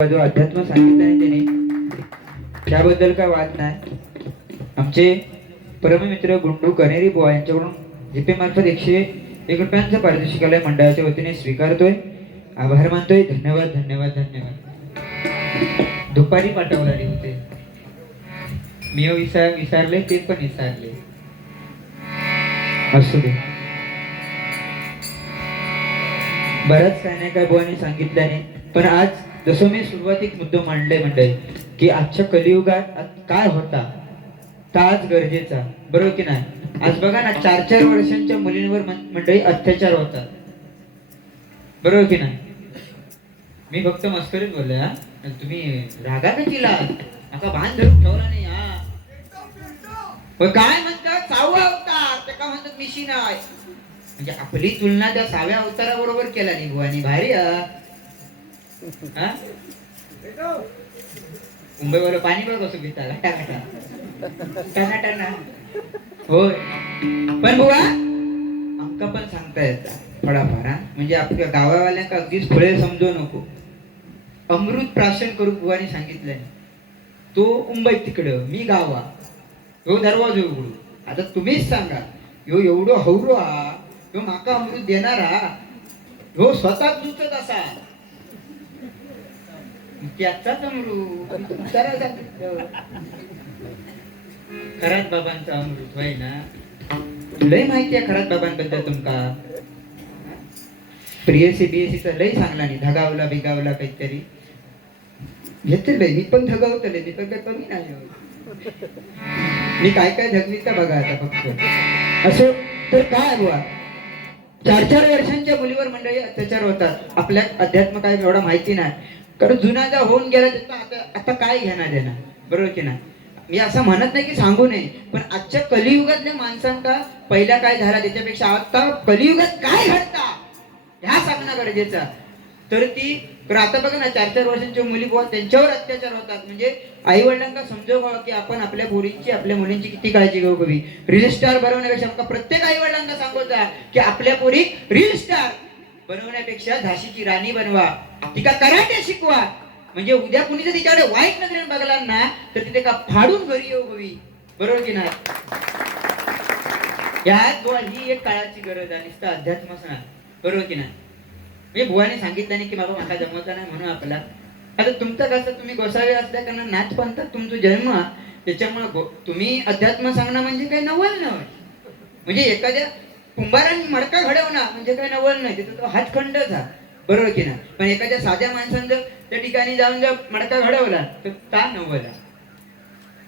जो अध्यात्म सांगितलं आहे त्याने त्याबद्दल काय वाद नाही. आमचे परममित्र गुंडू कनेरी बुवा यांच्याकडून जीपे मार्फत 101 रुपयांचा पारितोषिकालय मंडळाच्या वतीने स्वीकारतोय. आभार मानतोय. धन्यवाद धन्यवाद धन्यवाद. दुपारी पाठवणारे होते मी विसरले ते पण विसरले. असू दे. बरंच काय नाही काय बुवानी सांगितल्याने पण आज जसं मी सुरुवातीक मुद्दा मांडले मंडळी की आजच्या कलियुगात काय होता ताज गरजेचा, बरोबर की नाही. आज बघा ना 4-4 वर्षांच्या मुलींवर मंडळी अत्याचार होतात, बरोबर की नाही. मी फक्त मस्करीत बोलले हा. तुम्ही रागा का तिला आता भान धरून ठेवला नाही हा. काय म्हणतात 6वा अवतार ते का म्हणतात मिशीन आहे म्हणजे आपली तुलना त्या 6व्या अवताराबरोबर केला नाही बुवानी. भारी मुंबईवर पाणी बघ कसं पिता होय. पण बुवा आमका पण सांगता येतात थोडाफार म्हणजे आपल्या गावावाल्यांका अगदीच फळे समजू नको. अमृत प्राशन करू बुवानी सांगितलंय. तो मुंबईत तिकडं मी गावा ह्यो दरवाजा उघडू. आता तुम्हीच सांगा ह्यो एवढं हवरो हा ह्यो माका अमृत देणार हा ह्यो स्वतःच दुचत असा त्याचाच अमृत खरात बाबांचा अमृत होय ना. लय माहिती आहे खरात बाबांबद्दल तुमका. प्रियसी बीएससीचा लय सांगला नाही धगावला बिगावला काहीतरी घेतले. मी पण धगावतले मी पण काय कमी नाही. मी काय काय धगवीचा बघा आता फक्त असं तर काय बुवा 4-4 वर्षांच्या मुलीवर मंडळी अत्याचार होतात. आपल्या अध्यात्म काय एवढा माहिती नाही कारण जुना ज्या होऊन गेला त्याचा आता काय घेणार देणार, बरोबर की नाही. मी असं म्हणत नाही की सांगू नये पण आजच्या कलियुगातल्या माणसांका पहिला काय झाला त्याच्यापेक्षा आता कलियुगात काय घडता ह्या सांगणं गरजेचा. तर आता बघा ना 4-4 वर्षांच्या मुली बुवा त्यांच्यावर अत्याचार होतात म्हणजे आई वडिलांना समजावं व्हावं की आपण आपल्या पोरींची आपल्या मुलींची किती काळजी घेऊ हवी. रील स्टार बनवण्यापेक्षा प्रत्येक आई वडिलांना सांगवता की आपल्या पोरी रील स्टार बनवण्यापेक्षा झाशीची राणी बनवा, तिका कराटे शिकवा म्हणजे उद्या कुणी जर तिच्याकडे वाईट नजरेने बघला ना तर तिथे का फाडून घरी येऊ हवी, बरोबर की नाही. ही एक काळाची गरज आहे. नुसतं अध्यात्मच नाही, बरोबर की नाही. म्हणजे बुवाने सांगितलं नाही की बाबा मला जमवता नाही म्हणून आपला आता तुमचं कसं तुम्ही गोसावी असल्या कारण नाच पंथात तुमचा जन्म त्याच्यामुळे तुम्ही अध्यात्म सांगणं म्हणजे काही नवल नव्हे. म्हणजे एखाद्या कुंभारांनी मडका घडवणं म्हणजे काही नवल नाही, तिथं तो हातखंड झाला, बरोबर की नाही. पण एखाद्या साध्या माणसानं जर त्या ठिकाणी जाऊन जर मडका घडवला तर ता नवला.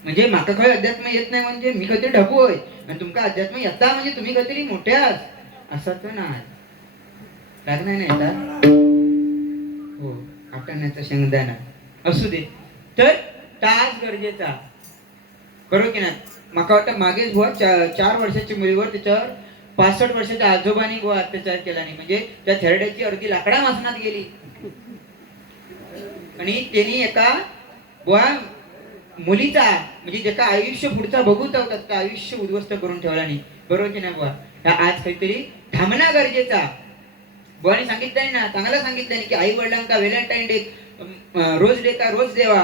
म्हणजे माका खरं अध्यात्म येत नाही म्हणजे मी कधी ढबू होय आणि तुमका अध्यात्म येता म्हणजे तुम्ही कधी मोठे आहात असं तर नाही. लागणार नाही का हो आटण्याचा शेंगदाणा असू दे. तर ताज गरजेचा, बरोबर की नाही. माका वाटतं मागेच बुवा 4 वर्षाच्या मुलीवर त्याच्यावर 65 वर्षाच्या आजोबांनी बुवा अत्याचार केला नाही म्हणजे त्या थेरड्याची अर्धी लाकडा मासनात गेली आणि त्यांनी एका बुवा मुलीचा म्हणजे ज्याचा आयुष्य पुढचा बघूच होता त्या आयुष्य उद्ध्वस्त करून ठेवला नाही, बरोबर की नाही. बुवा आज काहीतरी थांबणं गरजेचा. बुवानी सांगितलं ना चांगलं सांगितलं की आई वडिलांका व्हॅलेंटाईन डे रोज डे का रोज देवा,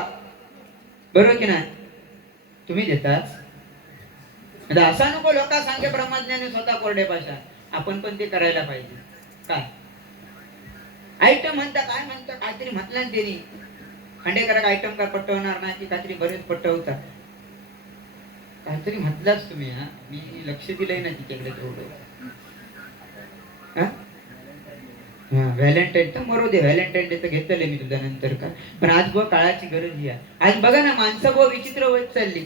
बरोबर की नाही. तुम्ही देताच आता असा नको लोका सांगे ब्रह्मज्ञानी स्वतः कोरडे भाषा. आपण पण ते करायला पाहिजे. काय आयटम म्हणता काय म्हणता काहीतरी म्हटलं त्यांनी खांडेकराक आयटम का पटवणार नाही की काहीतरी बरेच पटवतात काहीतरी म्हटलाच तुम्ही. हा मी लक्ष दिलंय ना तिच्याकडे थोडं. व्हॅलेंटाईन तर मरो दे. व्हॅलेंटाईन डे तर घेतले मी तुझ्या नंतर का. पण आज बुवा काळाची गरज ही आहे. आज बघा ना माणसं बुवा विचित्र होत चालली.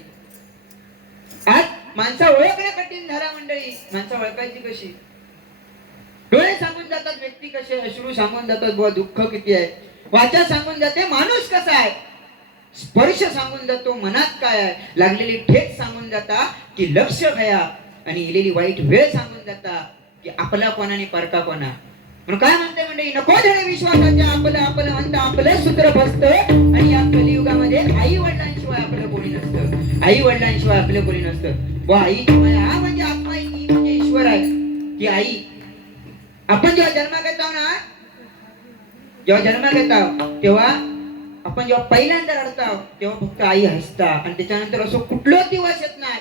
आज माणसा ओळखणं कठीण झाला मंडळी. माणसं ओळखायची कशी. डोळे सांगून जातात व्यक्ती कसे, अश्रू सांगून जातात बुवा दुःख किती आहे, वाचा सांगून जाते माणूस कसा आहे, स्पर्श सांगून जातो मनात काय आहे, लागलेली ठेच सांगून जाता की लक्ष घ्या आणि इलेली वाईट वेळ सांगून जाता की आपला कोणा आणि परका कोणा. म्हणून काय म्हणते मंडळी नको धडे विश्वासाचे आपलं आपलं म्हणता आपलं सूत्र बसतं. आणि या कलियुगामध्ये आई वडिलांशिवाय आपलं कोणी नसतं. आई वडिलांशिवाय आपलं कोणी नसतं. बुवा आईची माया हा म्हणजे आत्मा ही म्हणजे ईश्वर आहे की आई. आपण जेव्हा जन्मात येतो ना जेव्हा जन्मात येतो तेव्हा आपण जेव्हा पहिल्यांदा रडता तेव्हा फक्त आई हसता आणि त्याच्यानंतर असं कुठलं दिवस येत नाही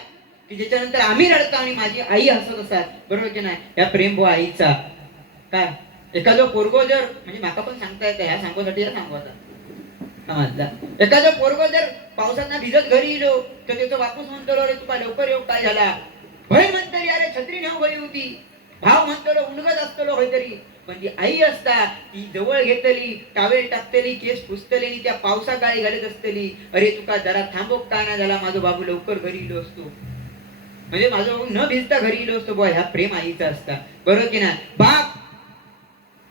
की ज्याच्यानंतर आम्ही रडतो आणि माझी आई हसत असतात. बरोबर की नाही? या प्रेम भाऊ आईचा काय एखादं पोरगो जर म्हणजे माका पण सांगता येतं ह्या सांगण्यासाठी या सांगवाचा समजला. एखादं पोरगो जर पावसात भिजत घरी येलो तर त्याचा बापूस म्हणतो रे तुका लवकर येऊ काय झाला. बहीण म्हणतली अरे छत्री नेऊ गई होती. भाव म्हणतो उलगत असतो काहीतरी. पण ती आई असता ती जवळ घेतली टावेल टाकतली केस पुसतली त्या पावसा गाळी घालत असतली. अरे तुका जरा थांबोक का ना झाला माझा बाबू लवकर घरी इलो असतो. म्हणजे माझा बाबू न भिजता घरी इलो असतो. ह्या प्रेम आईचा असता. बरोबर की ना? बाप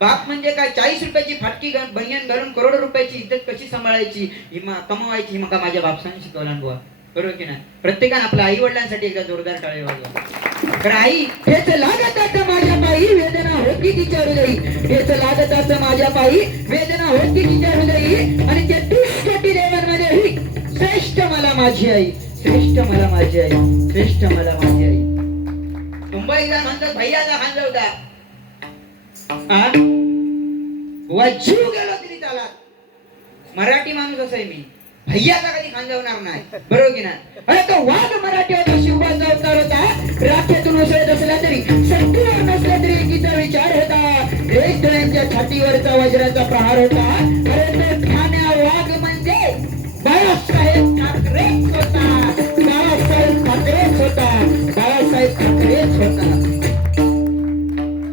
बाप म्हणजे काय 40 रुपयाची फाटकी बनियान घालून करोड रुपयाची इज्जत कशी सांभाळायची ही कमवायची ही मका माझ्या बापसाने शिकवला बुवा. बरोबर की नाही? प्रत्येकाने आपल्या आई वडिलांसाठी एकदा जोरदार टाळे वाजवा. तर आई हेच लागताच माझ्या पायी वेदना होती तिच्या हृदयी. हेच लागताच माझ्या पायी वेदना होती तिच्या हृदयी. आणि त्या 30 कोटी देवांमध्ये श्रेष्ठ मला माझी आई. श्रेष्ठ मला माझी आई. श्रेष्ठ मला माझी आई. मुंबईचा म्हणतात भैयाचा खांदा होता. जीव गेलो तरी चालत. मराठी माणूस असं आहे मी. भैयाचा कधी खांजवणार नाही. बरोबर की नाही? अरे तो वाघ मराठी होता. शिवबाचा अवतार होता. राखेतून उसळत असला तरी शक्तीवर नसला तरी एकीचा विचार होता. एक डोळ्यांच्या छातीवरचा वज्राचा प्रहार होता. अरे तो ठाण्या वाघ म्हणजे बाळासाहेब ठाकरेच होता. बाळासाहेब ठाकरेच होता. बाळासाहेब ठाकरेच होता.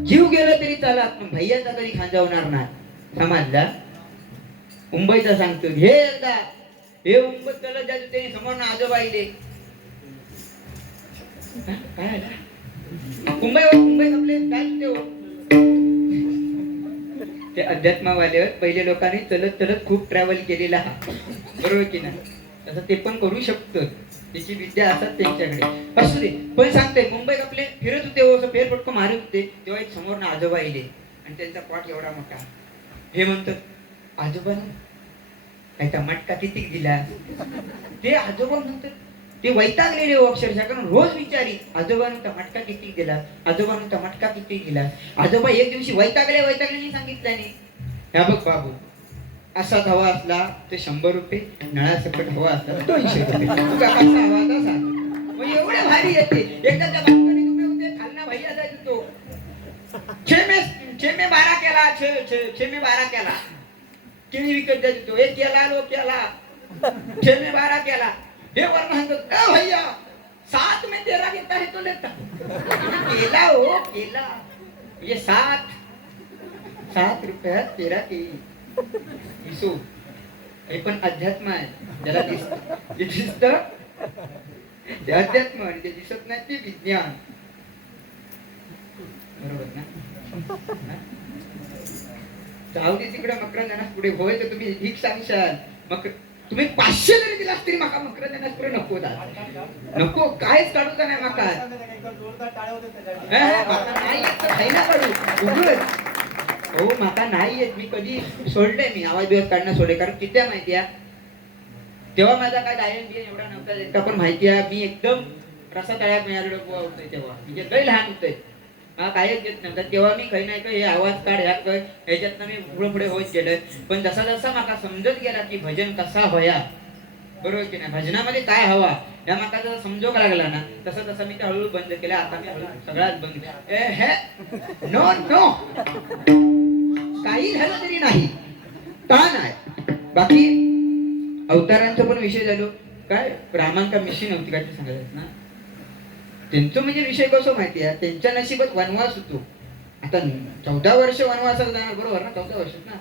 जीव गेला तरी चालत पण भैयाचा कधी खांजवणार नाही. समजला? मुंबईचा सांगतो हे एकदा हे मुंबईत चलत जायचं ते समोर ना आजोबा इले काय मुंबई आपले काय ते ते अध्यात्मवाल्यावर पहिले लोकांनी चलत चलत खूप ट्रॅव्हल केलेला. बरोबर की नाही? तसं ते पण करू शकतो. त्याची विद्या असतात त्यांच्याकडे. असू दे. पण सांगते मुंबईत आपले फिरत होते फेरफटको मारत होते तेव्हा एक समोर ना आजोबा इले आणि त्यांचा पॉट एवढा मोठा. हे म्हणतात आजोबानं काय त्या मटका किती दिला. ते आजोबा म्हणतात ते वैतागलेले हो अक्षरशः. कारण रोज विचारी आजोबानं त्या मटका किती दिला. आजोबानं त्या मटका किती दिला. आजोबा एक दिवशी वैतागले सांगितलं नाही. ह्या बघ बाबू असा हवा असला ते 100 रुपये. नळासकट हवा असला 200 रुपये. तुला कसा हवा तसा. मग एवढे भारी येते. एकदा त्या बाप्पाने तुम्ही होते खालना भैया जायचं तो 6 में 12 केला 6 में 12 केला. केळी विकत जायचं तो 1 केला लो केला 6 में 12 केला. हे वर म्हणतो भैया 7 में 13 घेता है तो लेता. केला हो केला म्हणजे 7 रुपयात 13 केळी. हे पण अध्यात्म आहे. ज्याला दिसत ते अध्यात्म आणि ते दिसत नाही ते विज्ञान. बरोबर ना? जाऊ दे तिकडे मकरंदनास पुढे होय तर तुम्ही ठीक सांगशाल. मग तुम्ही 500 जरी दिला तरी माका मकरंदनास पुढे नको नको काहीच काढूचा नाही माका. नाही हो माका नाही येत. मी कधी सोडले मी आवाज बिवाज काढणं सोडले. कारण किती माहिती आहे तेव्हा माझा काय गायन बियन एवढा नव्हता. एकदा पण माहिती आहे मी एकदम रसा तळ्यात मिळालेलो होतोय तेव्हा. म्हणजे लई लहान होतोय. हा कायच येत नव्हता. तेव्हा मी काही नाही हे आवाज काढ ह्या काय ह्याच्यातनं मी पुढे पुढे होत गेलोय. पण जसा जसा माका समजत गेला की भजन कसा होया. बरोबर की नाही? भजनामध्ये काय हवा या माका जसा समजोक लागला ना तसं तसं मी ते हळूहळू बंद केलं. आता मी हळूहळू सगळ्यात बंद नो नो काही झालं तरी नाही ताण आहे. बाकी अवतारांचा पण विषय झालो. काय रामांका मिशी नव्हती काय ते सांगायचं ना. त्यांचं म्हणजे विषय कसं माहिती आहे त्यांच्या नशिबात वनवास होतो. आता 14 वर्ष वनवासाला जाणार. बरोबर ना? 14 वर्ष ना.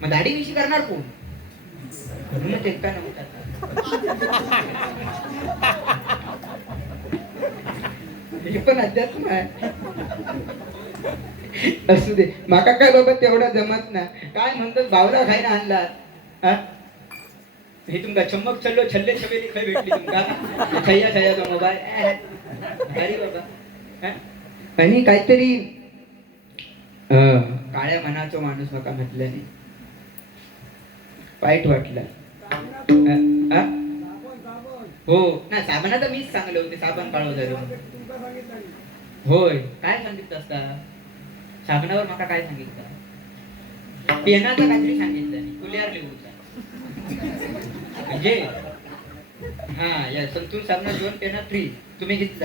मग दाढी मिशी करणार कोण? म्हणून त्यांचा नव्हता. हे पण अध्यात्म आहे. असू दे. माका काय बाबा तेवढा जमत ना. काय म्हणतात भावला खायला आणला. हे तुमका चम्मक छल्लो छल्ले छबेली खाय भेटली तुमका छय्याचा मोबाईल अरे बाबा. आणि काहीतरी काळ्या मनाचा माणूस माका म्हटल्याने वाईट वाटलं. हो ना साबणाचं मीच सांगलं होते. साबण काढव जर होय काय सांगितलं असता. साबणावर माका काय सांगितलं. पेनाचं काहीतरी सांगितलं. कुल्यार लिहूचा म्हणजे हा या संतूर साबणा 2 पेना फ्री तुम्ही घेतला